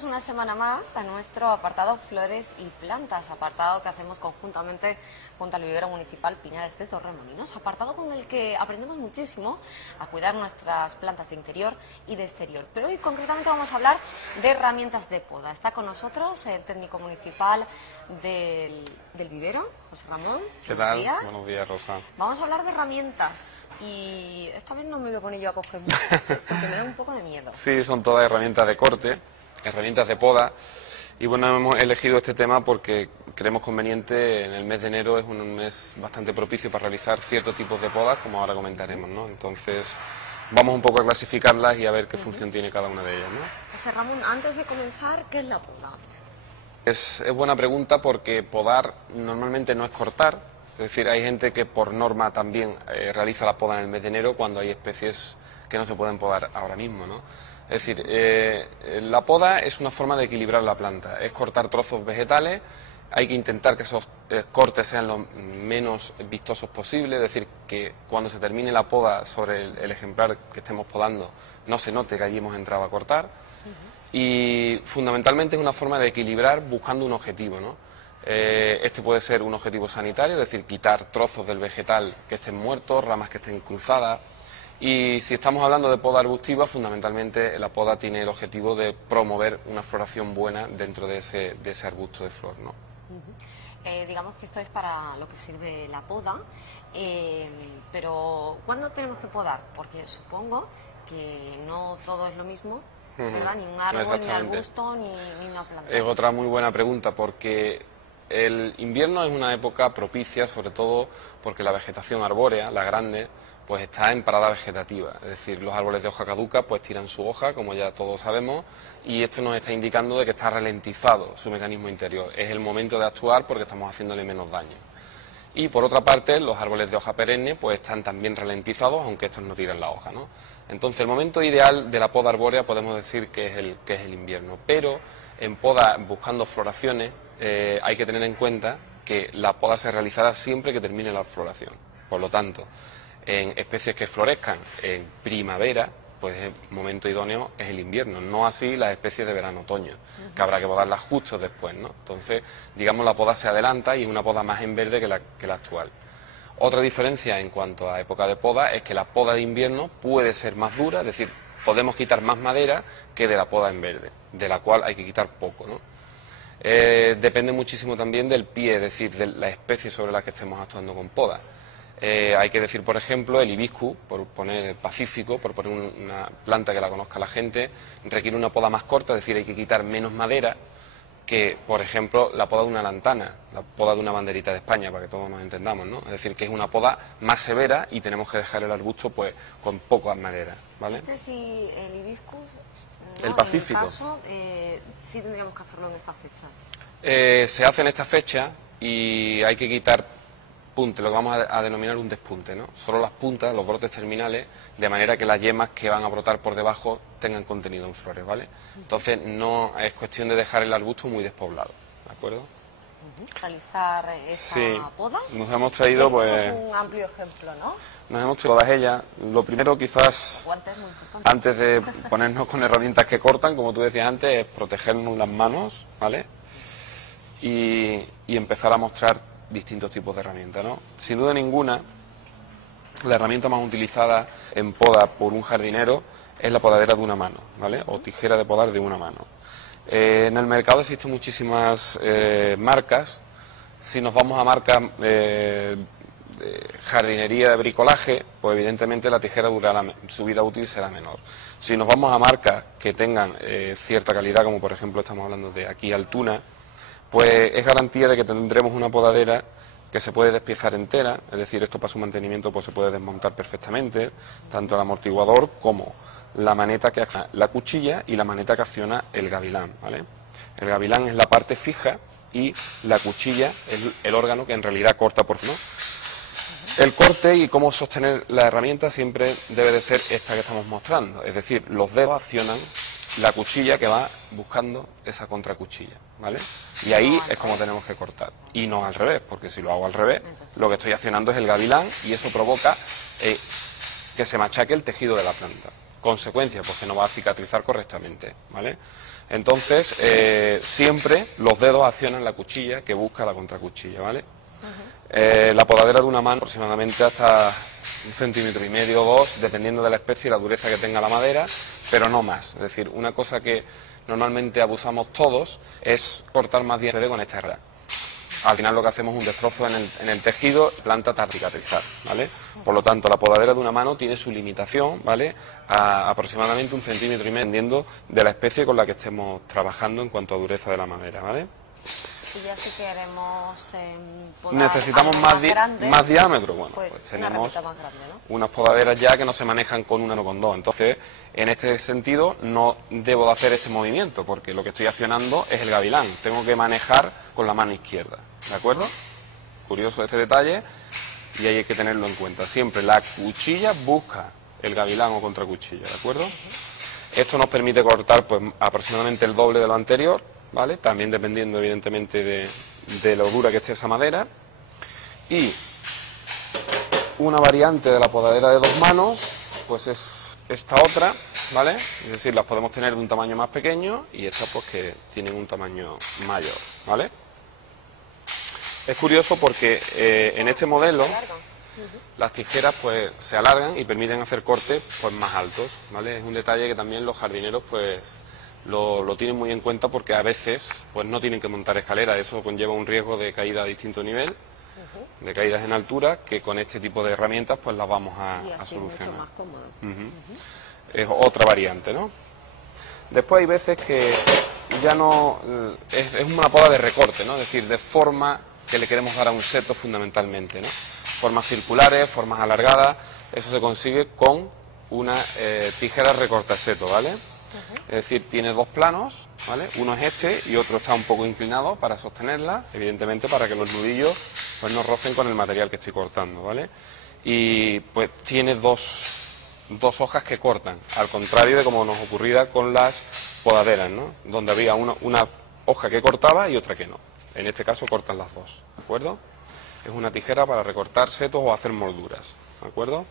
bienvenidos una semana más a nuestro apartado Flores y Plantas, apartado que hacemos conjuntamente junto al vivero municipal Pinares de Torremolinos, apartado con el que aprendemos muchísimo a cuidar nuestras plantas de interior y de exterior. Pero hoy concretamente vamos a hablar de herramientas de poda. Está con nosotros el técnico municipal del vivero, José Ramón. ¿Qué tal? Buenos días, Rosa. Vamos a hablar de herramientas y esta vez no me voy a poner yo a coger muchas, porque me da un poco de miedo. Sí, son todas herramientas de corte, herramientas de poda. Y bueno, hemos elegido este tema porque creemos conveniente, en el mes de enero es un mes bastante propicio para realizar ciertos tipos de podas, como ahora comentaremos, ¿no? Entonces, vamos un poco a clasificarlas y a ver qué función tiene cada una de ellas, ¿no? José Ramón, antes de comenzar, ¿qué es la poda? Es buena pregunta porque podar normalmente no es cortar, es decir, hay gente que por norma también realiza la poda en el mes de enero cuando hay especies que no se pueden podar ahora mismo, ¿no? Es decir, la poda es una forma de equilibrar la planta, es cortar trozos vegetales, hay que intentar que esos cortes sean lo menos vistosos posible, es decir, que cuando se termine la poda sobre el ejemplar que estemos podando no se note que allí hemos entrado a cortar. Y fundamentalmente es una forma de equilibrar buscando un objetivo, ¿no? Este puede ser un objetivo sanitario, es decir, quitar trozos del vegetal que estén muertos, ramas que estén cruzadas. Y si estamos hablando de poda arbustiva, fundamentalmente la poda tiene el objetivo de promover una floración buena dentro de ese arbusto de flor, ¿no? Digamos que esto es para lo que sirve la poda, pero ¿cuándo tenemos que podar? Porque supongo que no todo es lo mismo, ¿verdad? Ni un árbol, ni arbusto, ni una planta. Es otra muy buena pregunta porque el invierno es una época propicia, sobre todo porque la vegetación arbórea, la grande, pues está en parada vegetativa, es decir, los árboles de hoja caduca pues tiran su hoja, como ya todos sabemos, y esto nos está indicando de que está ralentizado su mecanismo interior. Es el momento de actuar porque estamos haciéndole menos daño. Y por otra parte, los árboles de hoja perenne pues están también ralentizados, aunque estos no tiran la hoja, ¿no? Entonces, el momento ideal de la poda arbórea podemos decir que es el invierno, pero en poda buscando floraciones hay que tener en cuenta que la poda se realizará siempre que termine la floración. Por lo tanto, en especies que florezcan en primavera, pues el momento idóneo es el invierno, no así las especies de verano-otoño, que habrá que podarlas justo después, ¿no? Entonces, digamos, la poda se adelanta y es una poda más en verde que la actual. Otra diferencia en cuanto a época de poda es que la poda de invierno puede ser más dura, es decir, podemos quitar más madera que de la poda en verde, de la cual hay que quitar poco, ¿no? Depende muchísimo también del pie, es decir, de la especie sobre la que estemos actuando con poda. Hay que decir, por ejemplo, el hibiscus, por poner el pacífico, por poner una planta que la conozca la gente, requiere una poda más corta, es decir, hay que quitar menos madera que, por ejemplo, la poda de una lantana, la poda de una banderita de España, para que todos nos entendamos, ¿no? Es decir, que es una poda más severa y tenemos que dejar el arbusto pues con poca madera, ¿vale? Sí, el hibiscus, no, el pacífico. En mi caso, sí tendríamos que hacerlo en esta fecha. Se hace en esta fecha y hay que quitar punte, lo que vamos a denominar un despunte, ¿no? Solo las puntas, los brotes terminales, de manera que las yemas que van a brotar por debajo tengan contenido en flores, ¿vale? Entonces no es cuestión de dejar el arbusto muy despoblado, ¿de acuerdo? Realizar esa poda. Nos hemos traído pues un amplio ejemplo, ¿no? Nos hemos traído todas ellas. Lo primero quizás, antes de ponernos con herramientas que cortan, como tú decías antes, es protegernos las manos, ¿vale? Y empezar a mostrar distintos tipos de herramientas, ¿no? Sin duda ninguna, la herramienta más utilizada en poda por un jardinero es la podadera de una mano, ¿vale? O tijera de podar de una mano. En el mercado existen muchísimas marcas. Si nos vamos a marcas de jardinería, de bricolaje, pues evidentemente la tijera su vida útil será menor. Si nos vamos a marcas que tengan cierta calidad, como por ejemplo estamos hablando de aquí Altuna, pues es garantía de que tendremos una podadera que se puede despiezar entera, es decir, esto para su mantenimiento pues se puede desmontar perfectamente, tanto el amortiguador como la maneta que acciona la cuchilla y la maneta que acciona el gavilán, ¿vale? El gavilán es la parte fija y la cuchilla es el órgano que en realidad corta por fin, ¿no? El corte y cómo sostener la herramienta siempre debe de ser esta que estamos mostrando, es decir, los dedos accionan la cuchilla que va buscando esa contracuchilla, ¿vale? Y ahí es como tenemos que cortar, y no al revés, porque si lo hago al revés, lo que estoy accionando es el gavilán y eso provoca que se machaque el tejido de la planta. Consecuencia, pues que no va a cicatrizar correctamente, ¿vale? Entonces, siempre los dedos accionan la cuchilla que busca la contracuchilla, ¿vale? La podadera de una mano aproximadamente hasta 1,5 centímetros o 2, dependiendo de la especie y la dureza que tenga la madera, pero no más. Es decir, una cosa que normalmente abusamos todos es cortar más dientes con esta herramienta. Al final lo que hacemos es un destrozo en el tejido, planta tarda cicatrizar, ¿vale? Por lo tanto, la podadera de una mano tiene su limitación, ¿vale? A aproximadamente 1,5 centímetros, dependiendo de la especie con la que estemos trabajando en cuanto a dureza de la madera, ¿vale? Y ya si queremos necesitamos más diámetro, bueno, pues tenemos más grande, ¿no? unas podaderas ya que no se manejan con una o con dos. Entonces, en este sentido, no debo de hacer este movimiento, porque lo que estoy accionando es el gavilán. Tengo que manejar con la mano izquierda, ¿de acuerdo? Curioso este detalle, y ahí hay que tenerlo en cuenta. Siempre la cuchilla busca el gavilán o contracuchilla, ¿de acuerdo? Esto nos permite cortar pues aproximadamente el doble de lo anterior, ¿vale? También dependiendo evidentemente de lo dura que esté esa madera. Y una variante de la podadera de dos manos pues es esta otra, ¿vale? Es decir, las podemos tener de un tamaño más pequeño y estas pues que tienen un tamaño mayor, ¿vale? Es curioso porque en este modelo las tijeras pues se alargan y permiten hacer cortes pues más altos, ¿vale? Es un detalle que también los jardineros pues lo tienen muy en cuenta, porque a veces pues no tienen que montar escaleras. Eso conlleva un riesgo de caída a distinto nivel, de caídas en altura, que con este tipo de herramientas pues las vamos a solucionar. Mucho más cómodo. Es otra variante, ¿no? Después hay veces que ya no es una poda de recorte, ¿no? Es decir, de forma que le queremos dar a un seto fundamentalmente, ¿no? Formas circulares, formas alargadas, eso se consigue con una tijera recortaseto, ¿vale? Es decir, tiene dos planos, ¿vale? Uno es este y otro está un poco inclinado para sostenerla, evidentemente para que los nudillos pues no rocen con el material que estoy cortando, ¿vale? Y pues tiene dos hojas que cortan, al contrario de como nos ocurría con las podaderas, ¿no? Donde había una hoja que cortaba y otra que no. En este caso cortan las dos, ¿de acuerdo? Es una tijera para recortar setos o hacer molduras, ¿de acuerdo?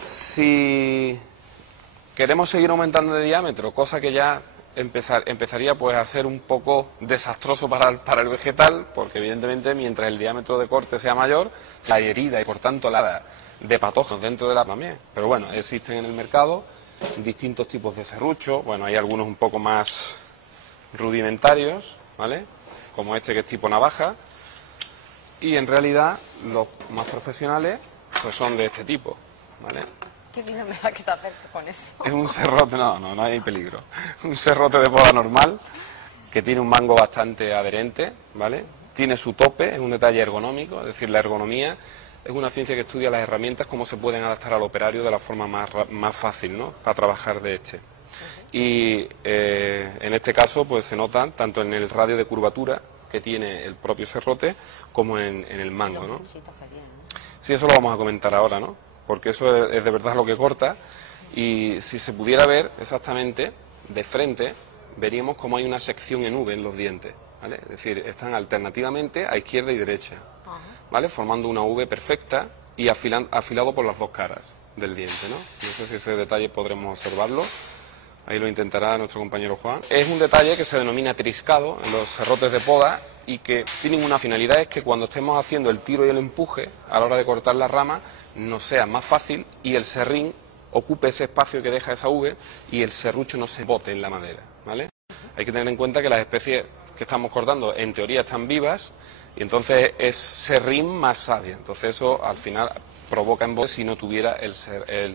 Si queremos seguir aumentando de diámetro, cosa que ya empezaría pues a ser un poco desastroso para el vegetal, porque evidentemente mientras el diámetro de corte sea mayor, la herida y por tanto la de patógenos dentro de la también. Pero bueno, existen en el mercado distintos tipos de serrucho. Bueno, hay algunos un poco más rudimentarios, ¿vale? Como este que es tipo navaja, y en realidad los más profesionales pues son de este tipo, ¿vale? Qué miedo me da que te acerques con eso. Es un serrote, no hay peligro. Un serrote de poda normal que tiene un mango bastante adherente, ¿vale? Tiene su tope, es un detalle ergonómico, es decir, la ergonomía es una ciencia que estudia las herramientas, cómo se pueden adaptar al operario de la forma más fácil, ¿no? Para trabajar de este. Y en este caso pues se nota tanto en el radio de curvatura que tiene el propio serrote como en el mango, ¿no? Sí, eso lo vamos a comentar ahora, ¿no? Porque eso es de verdad lo que corta, y si se pudiera ver exactamente de frente, veríamos como hay una sección en V en los dientes, ¿vale? Es decir, están alternativamente a izquierda y derecha, ¿vale? Formando una V perfecta y afilado por las dos caras del diente, ¿no? No sé si ese detalle podremos observarlo, ahí lo intentará nuestro compañero Juan. Es un detalle que se denomina triscado en los serrotes de poda y que tienen una finalidad, es que cuando estemos haciendo el tiro y el empuje a la hora de cortar la rama nos sea más fácil y el serrín ocupe ese espacio que deja esa V y el serrucho no se bote en la madera, ¿vale? Hay que tener en cuenta que las especies que estamos cortando en teoría están vivas y entonces es serrín más savia, entonces eso al final provoca embote si no tuviera el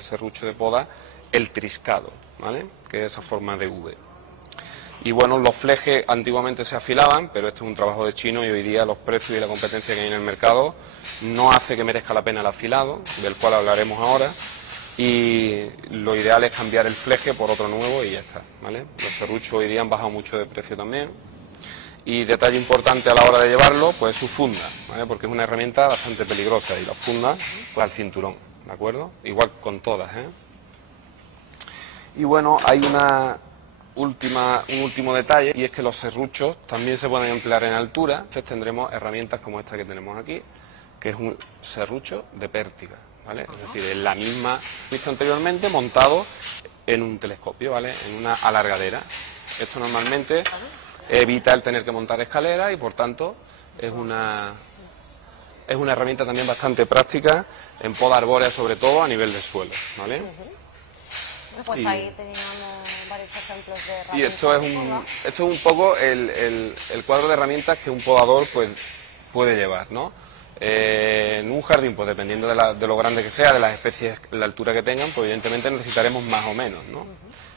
serrucho de poda el triscado, ¿vale? Que es esa forma de V. Y bueno, los flejes antiguamente se afilaban, pero esto es un trabajo de chino y hoy día los precios y la competencia que hay en el mercado no hace que merezca la pena el afilado, del cual hablaremos ahora, y lo ideal es cambiar el fleje por otro nuevo y ya está, ¿vale? Los serruchos hoy día han bajado mucho de precio también. Y detalle importante a la hora de llevarlo, pues su funda, ¿vale? Porque es una herramienta bastante peligrosa y la funda pues al cinturón, ¿de acuerdo? Igual con todas, ¿eh? Y bueno, hay un último detalle, y es que los serruchos también se pueden emplear en altura. Entonces tendremos herramientas como esta que tenemos aquí, que es un serrucho de pértiga, ¿vale? Es decir, es la misma visto anteriormente, montado en un telescopio, ¿vale? En una alargadera. Esto normalmente evita el tener que montar escaleras y por tanto es una herramienta también bastante práctica en poda arbórea, sobre todo a nivel del suelo, ¿vale? Bueno, pues ahí teníamos varios ejemplos de herramientas. Y esto es un poco el cuadro de herramientas que un podador pues puede llevar, ¿no? En un jardín, pues dependiendo de lo grande que sea, de las especies, la altura que tengan, pues evidentemente necesitaremos más o menos, ¿no?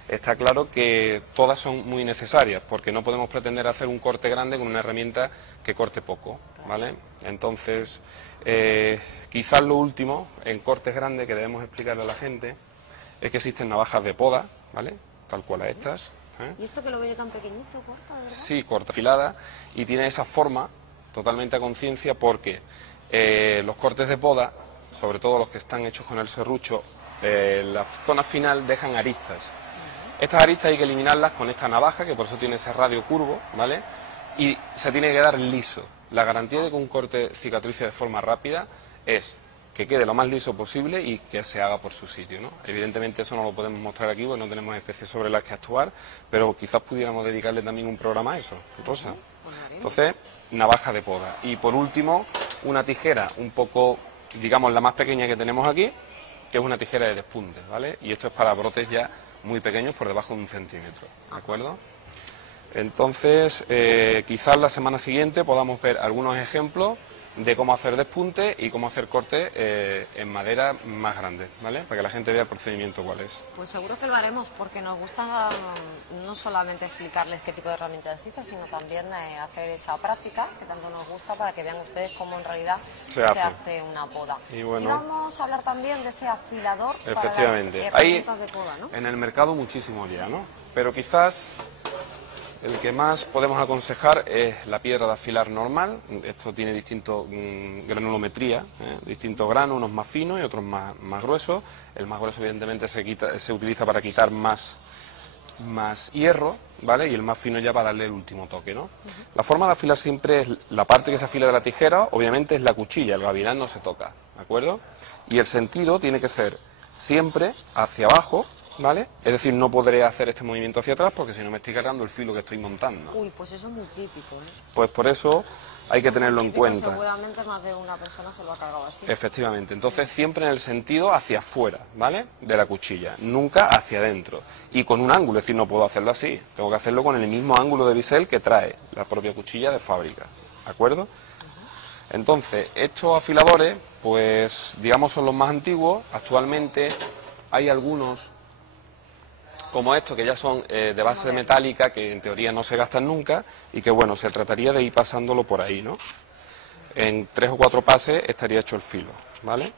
Está claro que todas son muy necesarias, porque no podemos pretender hacer un corte grande con una herramienta que corte poco, ¿vale? Entonces, quizás lo último, en cortes grandes, que debemos explicarle a la gente, es que existen navajas de poda, ¿vale? Tal cual a estas. ¿Y esto que lo veo yo tan pequeñito, corta, verdad? Sí, corta, afilada, y tiene esa forma totalmente a conciencia porque los cortes de poda, sobre todo los que están hechos con el serrucho, la zona final dejan aristas. Estas aristas hay que eliminarlas con esta navaja, que por eso tiene ese radio curvo, ¿vale? Y se tiene que dar liso. La garantía de que un corte cicatrice de forma rápida es que quede lo más liso posible y que se haga por su sitio, ¿no? Evidentemente eso no lo podemos mostrar aquí porque no tenemos especies sobre las que actuar, pero quizás pudiéramos dedicarle también un programa a eso, Rosa. Entonces, navaja de poda. Y por último, una tijera un poco, digamos, la más pequeña que tenemos aquí, que es una tijera de despunte, ¿vale? Y esto es para brotes ya muy pequeños, por debajo de 1 centímetro, ¿de acuerdo? Entonces, quizás la semana siguiente podamos ver algunos ejemplos de cómo hacer despunte y cómo hacer corte en madera más grande, ¿vale? Para que la gente vea el procedimiento cuál es. Pues seguro que lo haremos, porque nos gusta no solamente explicarles qué tipo de herramientas existe, sino también hacer esa práctica que tanto nos gusta para que vean ustedes cómo en realidad se hace una poda. Y bueno, vamos a hablar también de ese afilador efectivamente. para las herramientas de poda, ¿no? En el mercado muchísimo ya, ¿no? Pero quizás el que más podemos aconsejar es la piedra de afilar normal. Esto tiene distinto granulometría, distintos granos, unos más finos y otros más gruesos. El más grueso evidentemente se utiliza para quitar más hierro, ¿vale? Y el más fino ya para darle el último toque, ¿no? La forma de afilar siempre es la parte que se afila de la tijera, obviamente es la cuchilla, el gavilán no se toca, ¿de acuerdo? Y el sentido tiene que ser siempre hacia abajo, ¿vale? Es decir, no podré hacer este movimiento hacia atrás porque si no me estoy cargando el filo que estoy montando. Uy, pues eso es muy típico, ¿eh? Pues por eso hay que tenerlo en cuenta. Seguramente más de una persona se lo ha cargado así. Efectivamente, entonces siempre en el sentido hacia afuera, ¿vale? De la cuchilla, nunca hacia adentro. Y con un ángulo, es decir, no puedo hacerlo así, tengo que hacerlo con el mismo ángulo de bisel que trae la propia cuchilla de fábrica, ¿de acuerdo? Entonces, estos afiladores, pues digamos son los más antiguos. Actualmente hay algunos como estos que ya son de base metálica, que en teoría no se gastan nunca y que bueno, se trataría de ir pasándolo por ahí, ¿no? En 3 o 4 pases estaría hecho el filo, ¿vale?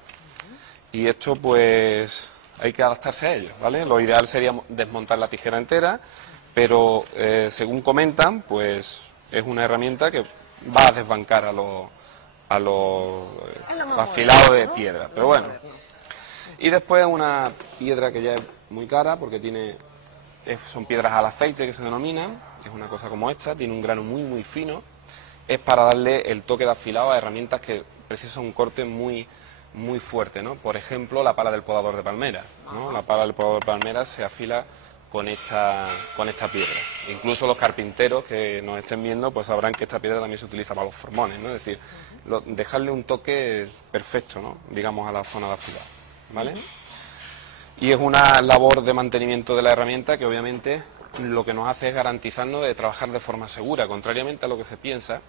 Y esto pues hay que adaptarse a ello, ¿vale? Lo ideal sería desmontar la tijera entera, pero según comentan, pues es una herramienta que va a desbancar a los afilados de piedra, pero bueno. Y después una piedra que ya es muy cara porque son piedras al aceite que se denominan, es una cosa como esta, tiene un grano muy fino, es para darle el toque de afilado a herramientas que precisan un corte muy fuerte, ¿no? Por ejemplo, la pala del podador de palmera, ¿no? La pala del podador de palmera se afila con esta piedra. Incluso los carpinteros que nos estén viendo pues sabrán que esta piedra también se utiliza para los formones, ¿no? Es decir, dejarle un toque perfecto, ¿no? Digamos, a la zona de afilado, ¿vale? Y es una labor de mantenimiento de la herramienta que obviamente lo que nos hace es garantizarnos de trabajar de forma segura. Contrariamente a lo que se piensa,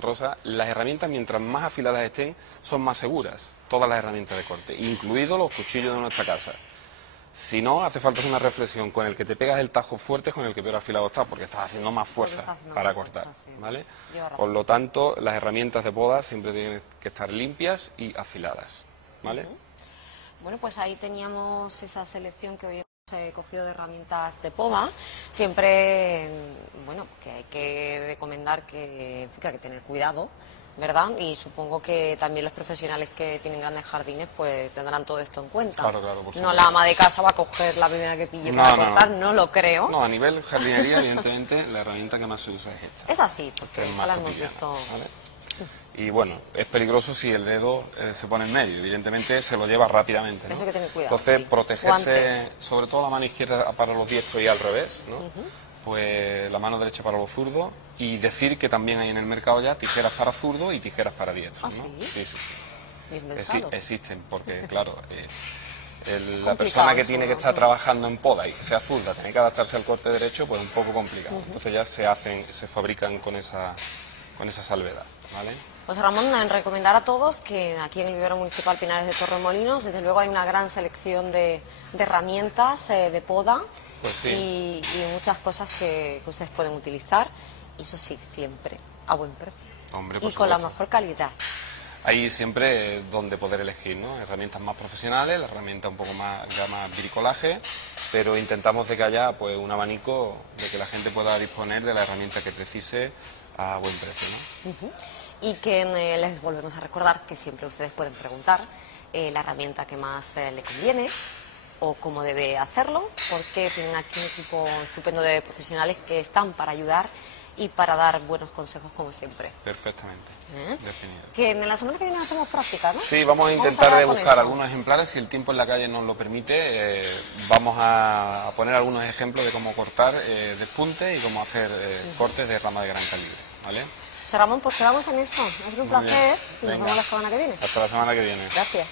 Rosa, las herramientas mientras más afiladas estén son más seguras, todas las herramientas de corte, incluidos los cuchillos de nuestra casa. Si no, hace falta una reflexión, con el que te pegas el tajo fuerte es con el que peor afilado está, porque estás haciendo más fuerza para cortar, ¿vale? Por lo tanto, las herramientas de poda siempre tienen que estar limpias y afiladas, ¿vale? Bueno, pues ahí teníamos esa selección que hoy hemos cogido de herramientas de poda. Siempre, bueno, que hay que recomendar que hay que tener cuidado, ¿verdad? Y supongo que también los profesionales que tienen grandes jardines pues tendrán todo esto en cuenta. Claro, por supuesto. No la ama de casa va a coger la primera que pille para cortar, no lo creo. No, a nivel jardinería, evidentemente, la herramienta que más se usa es esta. Es así, porque esta la hemos visto. ¿vale? Y bueno, es peligroso si el dedo se pone en medio, evidentemente se lo lleva rápidamente, ¿no? Eso hay que tener cuidado. Entonces, Sí. protegerse, Guantes. sobre todo la mano izquierda para los diestros y al revés, ¿no? Pues la mano derecha para los zurdos, y decir que también hay en el mercado ya tijeras para zurdos y tijeras para diestros, ¿Ah, ¿no? sí? Sí, sí, sí. Bien pensado. Existen, porque claro, la Complicado persona que eso, tiene que ¿no? estar trabajando en poda y sea zurda, tiene que adaptarse al corte derecho, pues es un poco complicado. Entonces ya se fabrican con esa salvedad, ¿vale? José Ramón, recomendar a todos que aquí en el vivero municipal Pinares de Torremolinos, desde luego hay una gran selección de herramientas de poda, Pues sí. y muchas cosas que ustedes pueden utilizar, y eso sí, siempre a buen precio. Hombre, Y por con la supuesto. mejor calidad. Hay siempre donde poder elegir, ¿no? Herramientas más profesionales, la herramienta un poco más, ya más bricolaje, pero intentamos de que haya pues un abanico de que la gente pueda disponer de la herramienta que precise a buen precio, ¿no? Y que les volvemos a recordar que siempre ustedes pueden preguntar la herramienta que más le conviene o cómo debe hacerlo, porque tienen aquí un equipo estupendo de profesionales que están para ayudar y para dar buenos consejos como siempre. Perfectamente, definido. Que en la semana que viene hacemos práctica, ¿no? Sí, vamos a intentar hablar de con buscar eso. algunos ejemplares, si el tiempo en la calle nos lo permite, vamos a poner algunos ejemplos de cómo cortar despunte y cómo hacer cortes de rama de gran calibre, ¿vale? José Ramón, pues quedamos en eso. Ha sido un Muy bien. placer y nos Venga. vemos la semana que viene. Hasta la semana que viene. Gracias.